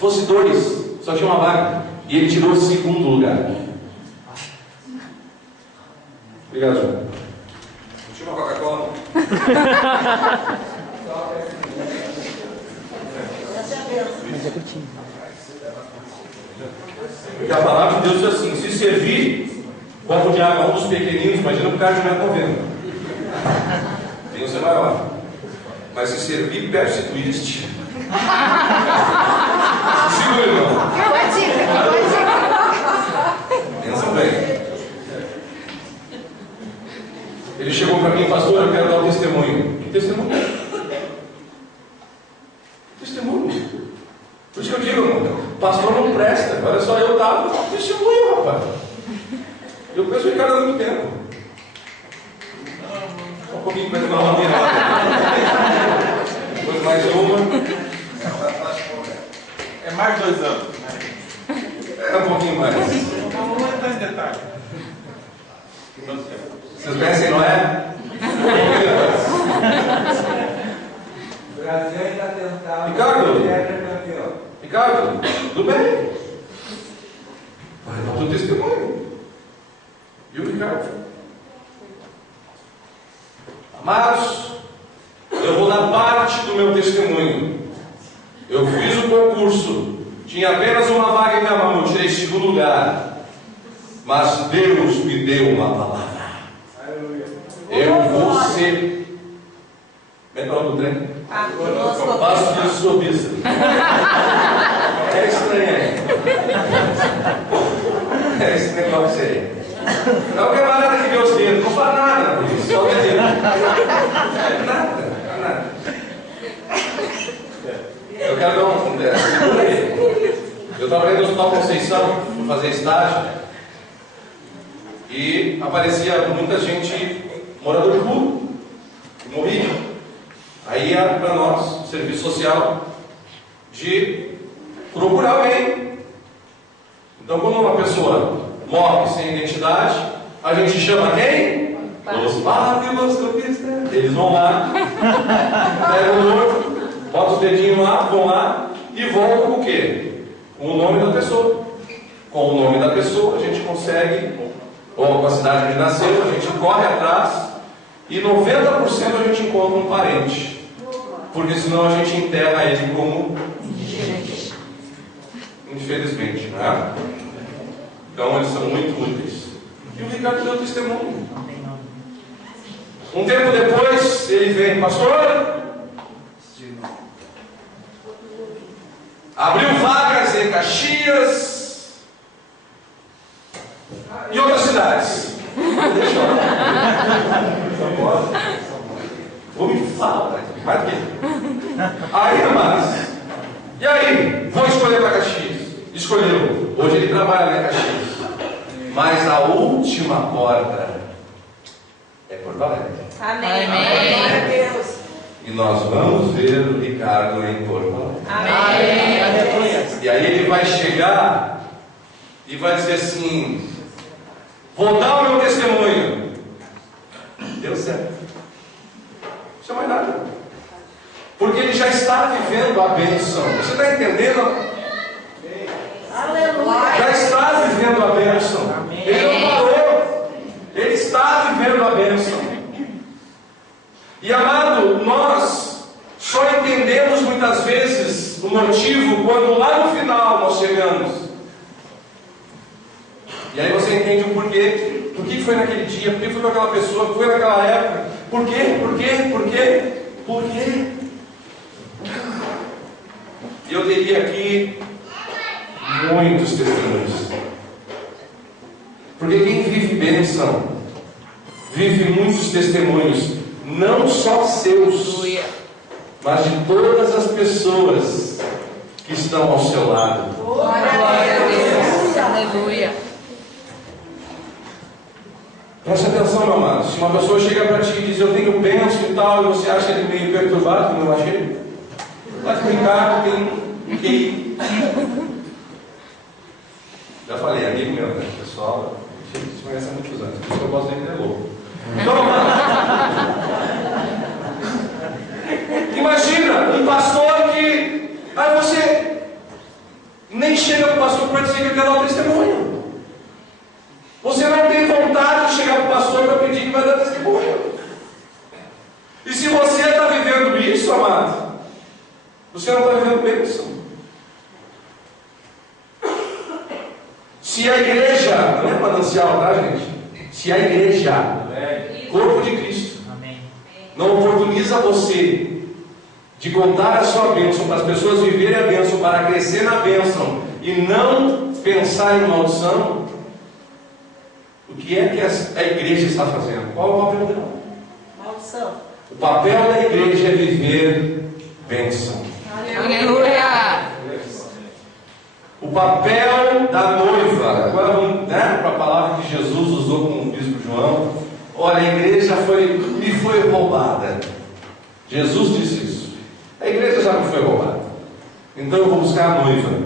fosse 2, só tinha uma vaga. E ele tirou o 2º lugar. Obrigado, João. Não tinha uma Coca-Cola? Porque a palavra de Deus diz assim: se servir copo de água a um dos pequeninos, imagina um cara de 1,90 m. Tem que ser maior. Mas se servir Pepsi Twist, segura, irmão. Pensa bem. Ele chegou para mim: pastor, eu quero dar um testemunho. Que testemunho? Testemunho. Por isso que eu digo, irmão, pastor não presta. Olha só, eu dava testemunho, rapaz. Eu conheço o Ricardo há muito tempo. Só um pouquinho mais uma minha. Depois mais uma. É mais 2 anos. É um pouquinho mais. Vamos entrar em detalhe. Vocês conhecem, não é? O Brasil ainda tentava. Ricardo, tudo bem? Vai dar o teu testemunho. Viu, Ricardo? Amados, eu vou dar parte do meu testemunho. Eu fiz o concurso, tinha apenas uma vaga em minha mão, eu tirei 2º lugar. Mas Deus me deu uma palavra. Eu vou ser. Como é que é o nome do trem? Pastorissobista. É estranho aí. É esse negócio aí. Não quer mais nada que Deus tem, não faz nada por isso. Só quer dizer. Nada. Eu quero dar um. Segura aí. Eu trabalhei no Hospital Conceição, fui fazer estágio. E aparecia muita gente morador de rua, que morria. Aí era para nós, serviço social, de procurar alguém. Então, quando uma pessoa morre sem identidade, a gente chama quem? Os paviloscopistas. Eles vão lá, pegam o morto, botam os dedinhos lá, vão lá e voltam com o quê? Com o nome da pessoa. Com o nome da pessoa a gente consegue, ou com a cidade onde nasceu, a gente corre atrás e 90% a gente encontra um parente. Porque senão a gente enterra ele como infelizmente, né? Então eles são muito úteis. E o Ricardo deu testemunho. Um tempo depois ele vem: pastor, abriu vagas em Caxias e outras cidades. Deixa eu vou me falar, mais do que. Aí, amados, e aí? Vou escolher para Caxias. Escolheu. Hoje ele trabalha em Caxias. Mas a última porta é Porto Alegre. Amém. Amém. E nós vamos ver o Ricardo em Porto Alegre. Amém. E aí ele vai chegar e vai dizer assim: vou dar o meu testemunho. Deu certo. Não é mais nada. Porque ele já está vivendo a bênção. Você está entendendo? Aleluia. Já está vivendo a bênção. Ele não parou. Ele está vivendo a bênção. E amado, nós só entendemos muitas vezes o motivo quando lá no final nós chegamos. E aí você entende o porquê. Por que foi naquele dia? Por que foi com aquela pessoa? Por que foi naquela época? Por quê? Por quê? Por quê? Por quê? E eu teria aqui muitos testemunhos. Porque quem vive bênção, vive muitos testemunhos, não só seus, mas de todas as pessoas que estão ao seu lado. Glória a Deus. Aleluia. Preste atenção, meu amado. Se uma pessoa chega para ti e diz: eu tenho bênção e tal, e você acha ele meio perturbado, como eu achei, vai brincar, tem QI. Já falei, amigo meu, né? Pessoal, a gente se conhece há muitos anos, por isso que eu posso dizer que ele é louco. Então, imagina um pastor que. Aí você. para dizer que eu quero dar o testemunho. Você não tem vontade de chegar para o pastor para pedir que vai dar testemunho. E se você está vivendo isso, amado, você não está vivendo bênção. Se a igreja, não é manancial, tá, gente? Se a igreja, corpo de Cristo, não oportuniza você de contar a sua bênção para as pessoas viverem a bênção, para crescer na bênção e não pensar em maldição, o que é que a igreja está fazendo? Qual é o papel dela? Maldição. O papel da igreja é viver bênção. Aleluia. O papel da noiva, agora vamos, para a palavra que Jesus usou com o bispo João. Olha, a igreja me foi roubada. Jesus disse isso. A igreja já me foi roubada. Então eu vou buscar a noiva.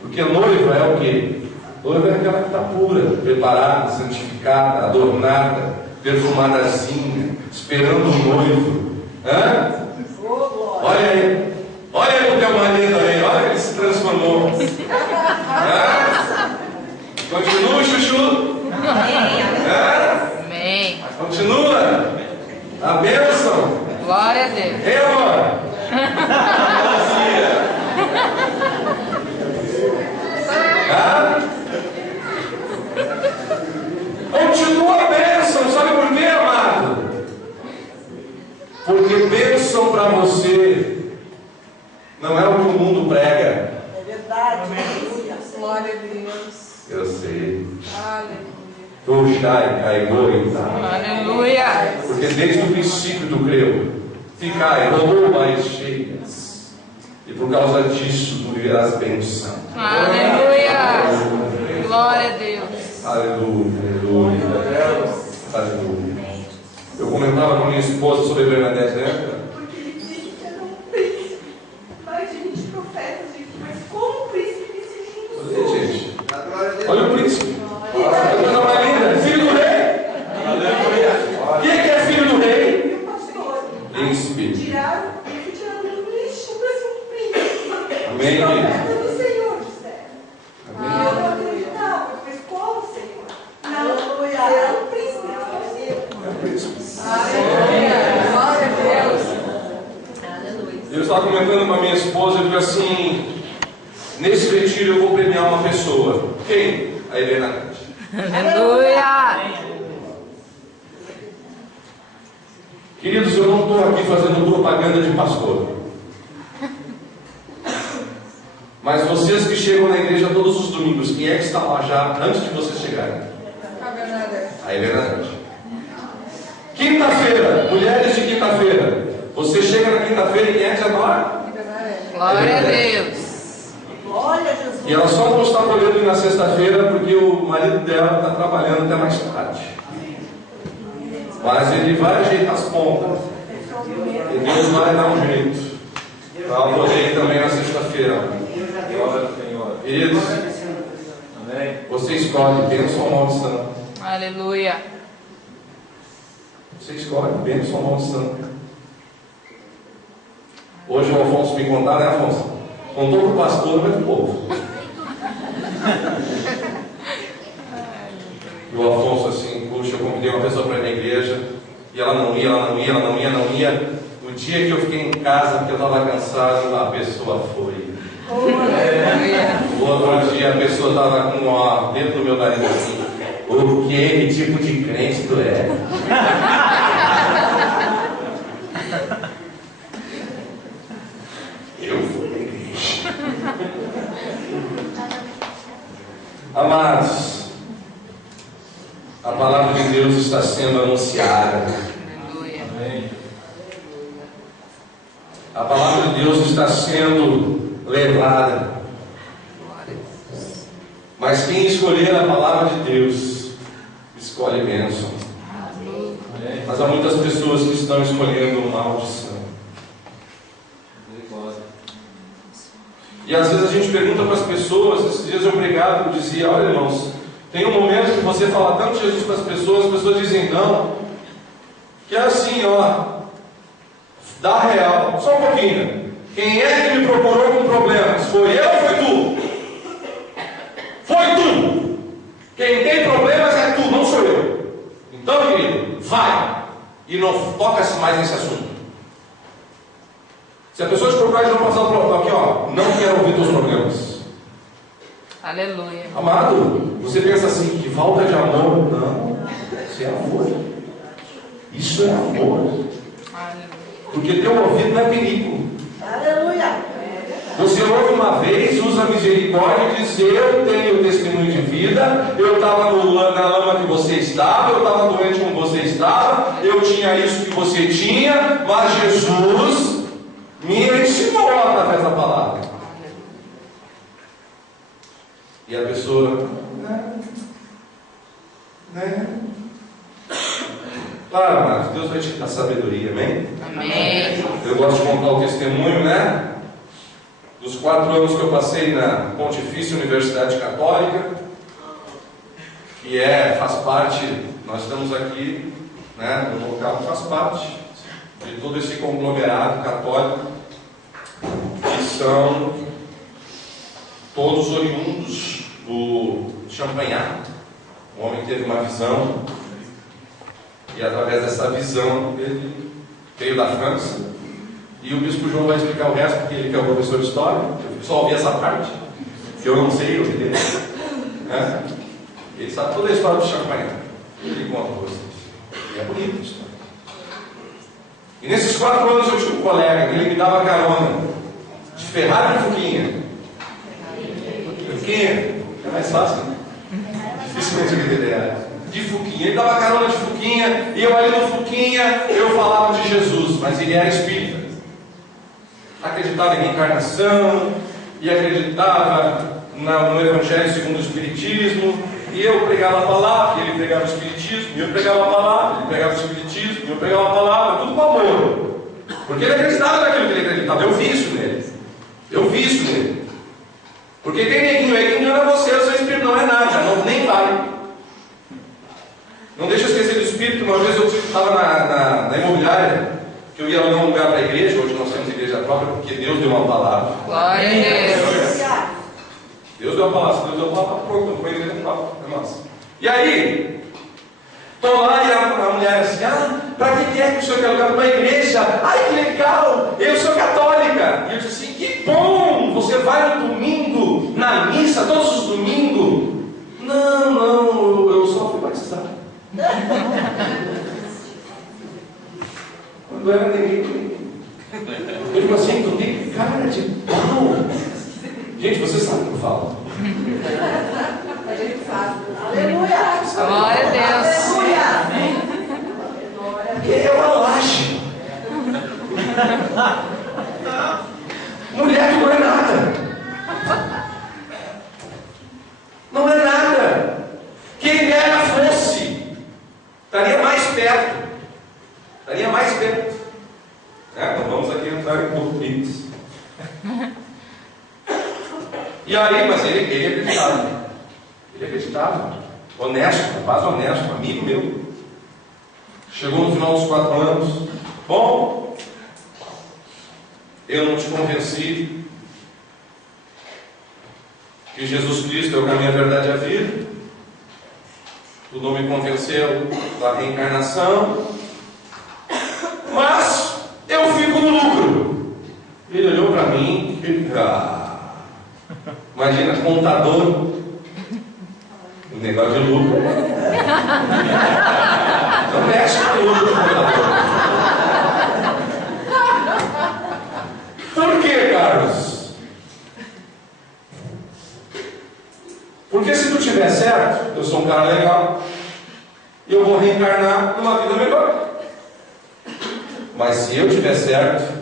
Porque a noiva é o quê? A noiva é aquela que está pura, preparada, santificada, adornada, perfumadazinha, esperando o noivo. Hã? Olha aí. Olha aí o teu marido aí. Olha que ele se transformou. Hã? Continua, chuchu. Hã? Amém. Continua. A bênção. Glória a Deus. Ei, amor. Continua a bênção. Sabe por quê, amado? Porque bênção para você não é o que o mundo prega. É verdade. Glória a Deus. Eu sei. Aleluia. Aleluia. Porque desde o princípio tu creu. Ficai, roubais cheias. E por causa disso tu viverás bênção. Aleluia. Glória a Deus. Aleluia, aleluia. Aleluia. Eu comentava com minha esposa sobre a Bernadette, né? Porque ele disse que era um príncipe. Mais de 20 profetas, gente. Mas como o príncipe disse lindo? Olha, gente. Olha o príncipe. Olha a coisa mais linda. Filho do rei. Quem é que é filho do rei? E o pastor? Príncipe. Tiraram do lixo para ser um príncipe. Amém, Profeta do Senhor, disseram. E eu não acreditava. Mas como, Senhor? Não, era um príncipe. É o príncipe. Aleluia. Glória a Deus. Aleluia. Eu estava comentando com a minha esposa, eu digo assim, nesse retiro eu vou premiar uma pessoa. Quem? A Bernadette. Aleluia. Queridos, eu não estou aqui fazendo propaganda de pastor. Mas vocês que chegam na igreja todos os domingos, quem é que está lá já antes de vocês chegarem? A Bernadette. A Bernadette. Quinta-feira, mulheres de quinta-feira. Você chega na quinta-feira e quem é que adora? Glória a Deus. Glória a Jesus. E ela só não está podendo ir na sexta-feira porque o marido dela está trabalhando até mais tarde. Mas ele vai ajeitar as pontas. E Deus vai dar um jeito para ela poder ir também na sexta-feira. Glória ao Senhor. Queridos, Amém. você escolhe bênção ou maldição. Aleluia. Você escolhe bênção ou maldição. Hoje o Afonso me contar, né, Afonso? Contou para o pastor, mas para o povo. E o Afonso assim, puxa, eu convidei uma pessoa para ir na igreja, e ela não ia. O dia que eu fiquei em casa, porque eu estava cansado, a pessoa foi. O outro dia a pessoa estava com ó, dentro do meu nariz assim, o que tipo de crente tu é? Eu fui na igreja. Amados, a palavra de Deus está sendo anunciada. Aleluia. A palavra de Deus está sendo levada. Mas quem escolher a palavra de Deus, escolhe bênção. Mas há muitas pessoas que estão escolhendo maldição. E às vezes a gente pergunta para as pessoas, esses dias eu pregava, eu dizia, olha irmãos, tem um momento que você fala tanto de Jesus para as pessoas dizem não, que é assim, ó, dá real, só um pouquinho. Quem é que me procurou com problemas? Foi eu ou foi tu? vai, e não toca-se mais nesse assunto. Se a pessoa te procurar de não passar por aqui, ó, não quero ouvir teus problemas. Aleluia. Amado, você pensa assim, que falta de amor? Não, isso é amor. Isso é amor. Aleluia. Porque teu ouvido não é perigo. Aleluia. Você ouve uma vez, usa a misericórdia e diz: eu tenho testemunho de vida, eu estava na lama que você estava, eu estava doente como você estava, eu tinha isso que você tinha, mas Jesus me ensinou através da palavra. E a pessoa, né? Claro, amados, Deus vai te dar sabedoria, amém? Amém. Eu gosto de contar o testemunho, né? Dos 4 anos que eu passei na Pontifícia Universidade Católica, que faz parte, nós estamos aqui, né, no local que faz parte de todo esse conglomerado católico, que são todos oriundos do Champagnat, um homem que teve uma visão, e através dessa visão ele veio da França. E o Bispo João vai explicar o resto, porque ele que é o professor de história. Eu só ouvi essa parte, que eu não sei, eu vi dele. Ele sabe toda a história do Champagnat. Ele conta para vocês. E é bonita a história. E nesses 4 anos eu tinha um colega, ele me dava carona de Ferrari e Fuquinha. Fuquinha, é mais fácil, né? Dificilmente ele ideia. De Fuquinha, ele dava carona de Fuquinha, e eu ali no Fuquinha, eu falava de Jesus, mas ele era espírita. Acreditava em reencarnação, e acreditava no Evangelho segundo o Espiritismo, e eu pregava a palavra, e ele pregava o Espiritismo, e eu pregava a palavra, ele pregava o Espiritismo, e eu pregava a palavra, tudo com amor, porque ele acreditava naquilo que ele acreditava. Eu vi isso nele, porque tem neguinho aí que engana você, o seu espírito não é nada, não, nem vai. Não deixa eu esquecer do espírito. Uma vez eu estava na imobiliária, que eu ia alugar um lugar para a igreja. Hoje nós temos igreja própria, porque Deus deu uma palavra. Glória a Deus. Deus deu uma palavra, Deus deu uma palavra, pronto, não foi igreja própria, é nossa. E aí, estou lá e a mulher assim: para que é que o senhor quer alugar para uma igreja? Ai, que legal, eu sou católica. E eu disse assim: que bom, você vai no domingo, na missa, todos os domingos? Não, eu só fui batizado. Quando era ninguém. Eu digo assim: tu tem cara de pau. Gente, você sabe o que eu falo. A gente sabe. Aleluia. Glória a Deus. Aleluia. É uma laje. Mulher que não é nada. Não é nada. Quem ela fosse, estaria mais perto. Então vamos aqui entrar em doutrinas. E aí, mas ele acreditava. Ele acreditava. Honesto, rapaz honesto, amigo meu. Chegou no final dos 4 anos. Bom, eu não te convenci que Jesus Cristo é o caminho, a verdade e a vida. Tu não me convenceu da reencarnação, mas eu fico no lucro. Ele olhou para mim e imagina, contador, o negócio de lucro. Não mexe com o lucro do contador. Por que, Carlos? Porque se tu tiver certo, eu sou um cara legal, e eu vou reencarnar numa vida melhor. Mas se eu tiver certo,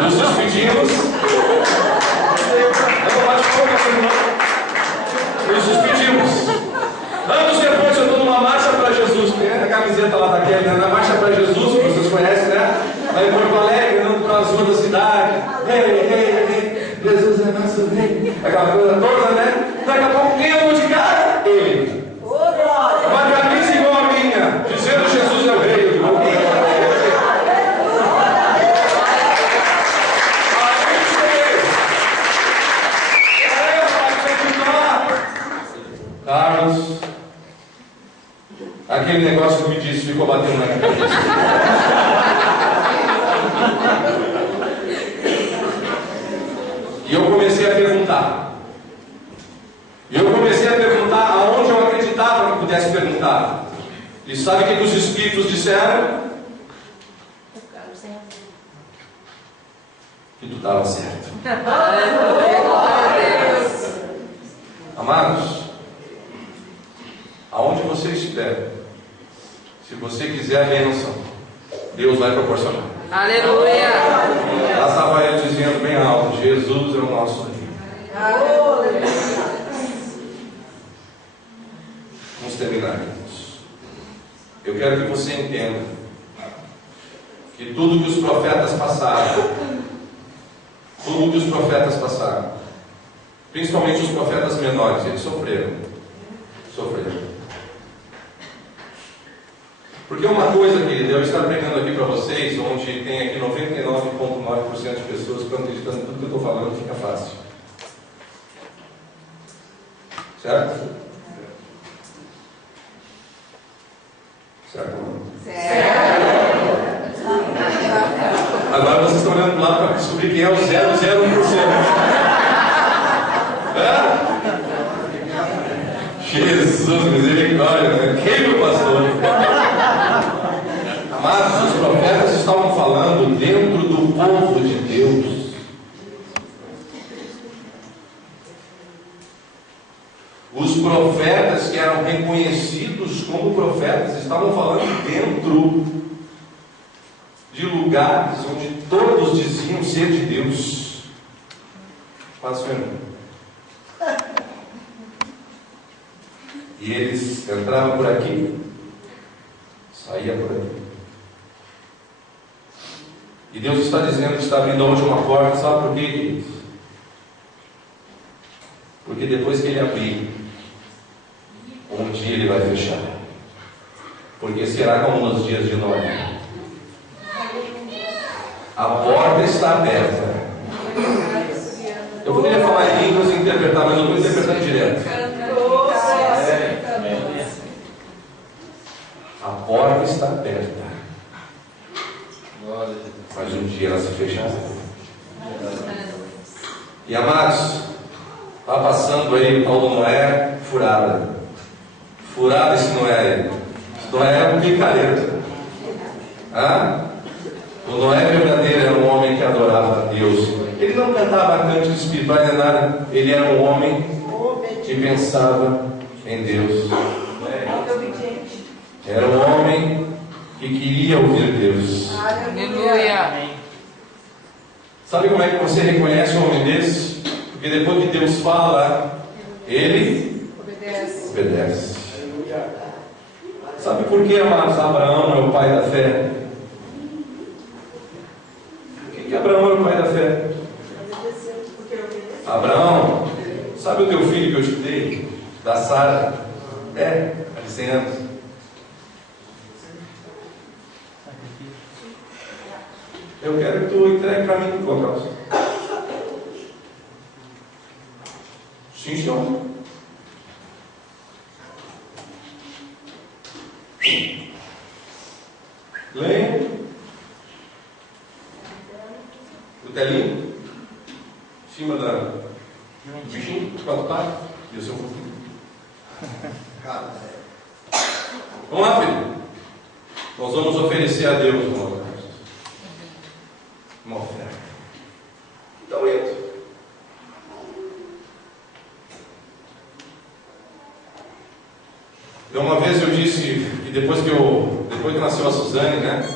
nos despedimos. Nos despedimos. Anos depois eu estou numa marcha para Jesus. Tem a camiseta lá daquele, né? Na marcha para Jesus, que vocês conhecem, né? Lá em Porto Alegre, andando pelas ruas da cidade. Ei, Jesus é nosso rei. Aquela coisa toda, né? Daqui a pouco quem andou de cara? Ele. Uma camisa igual a minha, dizendo Jesus é ficou batendo na cabeça. E eu comecei a perguntar. Aonde eu acreditava que pudesse perguntar. E sabe o que os espíritos disseram? Que tu estava certo. Amados, aonde você estiver, se você quiser a bênção, Deus vai proporcionar. Aleluia. Lá estava ele dizendo bem alto: Jesus é o nosso Rei. Vamos terminar, irmãos. Eu quero que você entenda que tudo que os profetas passaram, principalmente os profetas menores, eles sofreram. Porque uma coisa, querida, eu estou pregando aqui para vocês, onde tem aqui 99,9% de pessoas que estão acreditando em tudo que eu estou falando, fica fácil. Certo? Certo, não? Agora vocês estão olhando para o lado para descobrir quem é o 0,01%. Jesus, misericórdia, né? Quem meu pastor? Amados, os profetas estavam falando dentro do povo de Deus. Os profetas que eram reconhecidos como profetas estavam falando dentro de lugares onde todos diziam ser de Deus. Faz o irmão. E eles entravam por aqui, saíam por aqui. E Deus está dizendo que está abrindo hoje uma porta, sabe por quê, queridos? Porque depois que Ele abrir, um dia Ele vai fechar. Porque será como nos dias de Noé. A porta está aberta. Eu poderia falar em línguas e interpretar, mas eu vou interpretar direto. A porta está aberta. Mas um dia ela se fechará. E amados, está passando aí o tal do Noé furada. Furada esse Noé aí. Esse Noé é um picareta. O Noé verdadeiro era um homem que adorava a Deus. Ele não cantava cânticos espirituais nem nada. Ele era um homem que pensava em Deus. Era um homem que queria ouvir Deus. Aleluia. Sabe como é que você reconhece um homem desse? Porque depois que Deus fala, ele obedece. Sabe por que, amados, Abraão é o pai da fé? Por que Abraão é o pai da fé? Abraão, sabe o teu filho que eu te dei? Da Sara? Há 100 anos. Eu quero que tu entregue para mim no local. Sim, senhor. Lenha. O telinho. Em cima da bichinho. Quanto tá? E o seu fofinho. Vamos lá, filho. Nós vamos oferecer a Deus uma oferta. Então entra. Então uma vez eu disse que depois que nasceu a Suzane, né?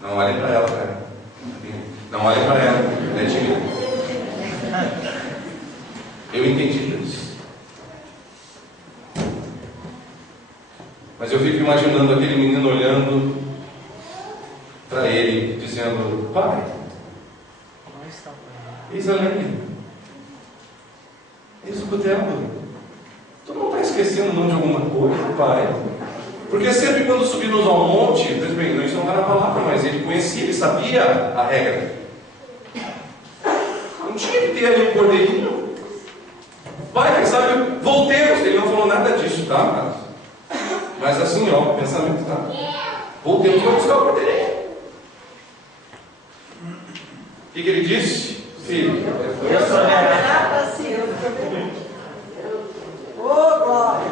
Não olhem para ela, cara. Não olhem para ela, ela é tímida. Eu entendi isso. Mas eu fico imaginando aquele menino olhando para ele, dizendo: pai, eis a lenha, eis o cutelo. Tu não está esquecendo não de alguma coisa, pai? Porque sempre quando subimos ao monte, pois bem, isso não era a palavra, mas ele conhecia, ele sabia a regra. Não tinha que ter ali um cordeirinho. Pai, quem sabe voltemos. Ele não falou nada disso, tá, amados? Mas assim, ó, o pensamento, tá? Voltemos para buscar o cordeiro. O que ele disse? Filho, Eu sou grata, Senhor. Oh, glória.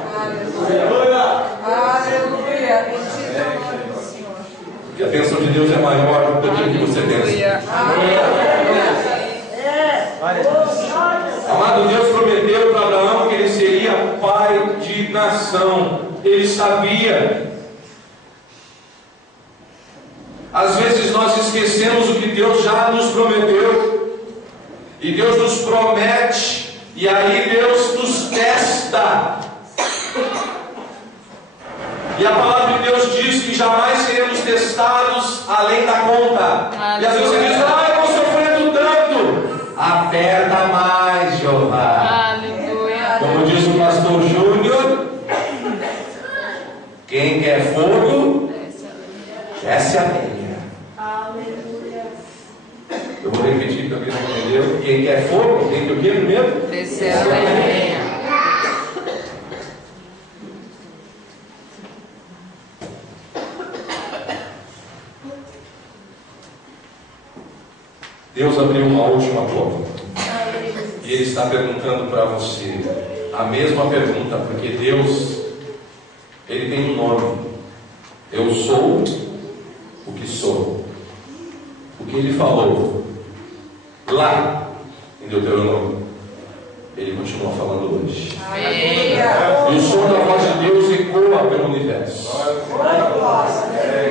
Aleluia. Bendito é o nome do Senhor. que a bênção de Deus é maior do que o que você pensa. Amado, Deus prometeu para Abraão que ele seria pai de nação. Ele sabia. Às vezes nós esquecemos o que Deus já nos prometeu. E Deus nos promete. E aí Deus nos testa. E a palavra de Deus diz que jamais seremos testados além da conta. E às vezes você diz, eu estou sofrendo tanto. Aperta mais, Jeová. Aleluia. Como diz o pastor Júnior, quem quer fogo, desce a lenha. Aleluia. Eu vou repetir para quem não entendeu. Quem quer fogo, tem que o que primeiro? Descer a lenha. Deus abriu uma última porta. E Ele está perguntando para você a mesma pergunta, porque Deus, Ele tem um nome. Eu sou o que sou. O que Ele falou lá em Deuteronômio, Ele continua falando hoje. E o som da voz de Deus ecoa pelo universo.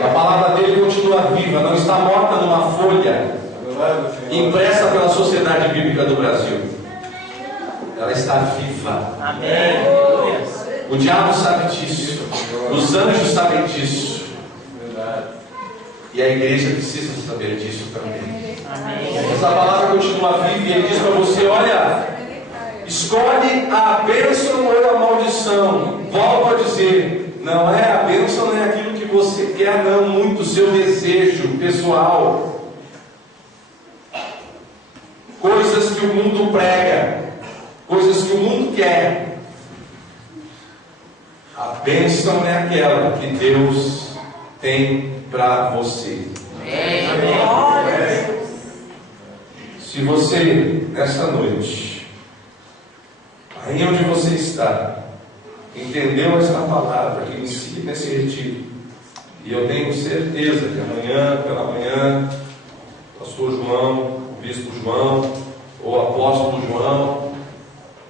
A palavra dele continua viva, não está morta numa folha impressa pela Sociedade Bíblica do Brasil. Ela está viva. Amém. O diabo sabe disso. Os anjos sabem disso. E a igreja precisa saber disso também. Essa palavra continua viva e ele diz para você, olha, escolhe a bênção ou a maldição. Volto a dizer, não é a bênção, não é aquilo que você quer, não, muito o seu desejo pessoal. Coisas que o mundo prega, coisas que o mundo quer. A bênção é aquela que Deus tem para você. Se você, nessa noite, aí onde você está, entendeu esta palavra que inicia nesse retiro, e eu tenho certeza que amanhã, pela manhã, o pastor João, o bispo João, ou o apóstolo João,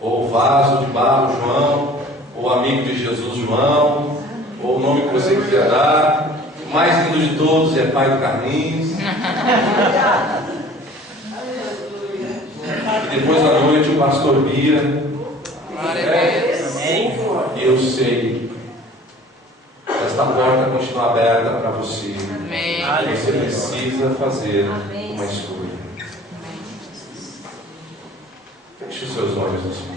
ou o vaso de barro João, ou o amigo de Jesus João, ou o nome que você quiser dar, o mais lindo de todos é Pai do Carlinhos. E depois à noite o pastor Bira. E eu sei que esta porta continua aberta para você. Você precisa fazer uma escolha. Feche os seus olhos.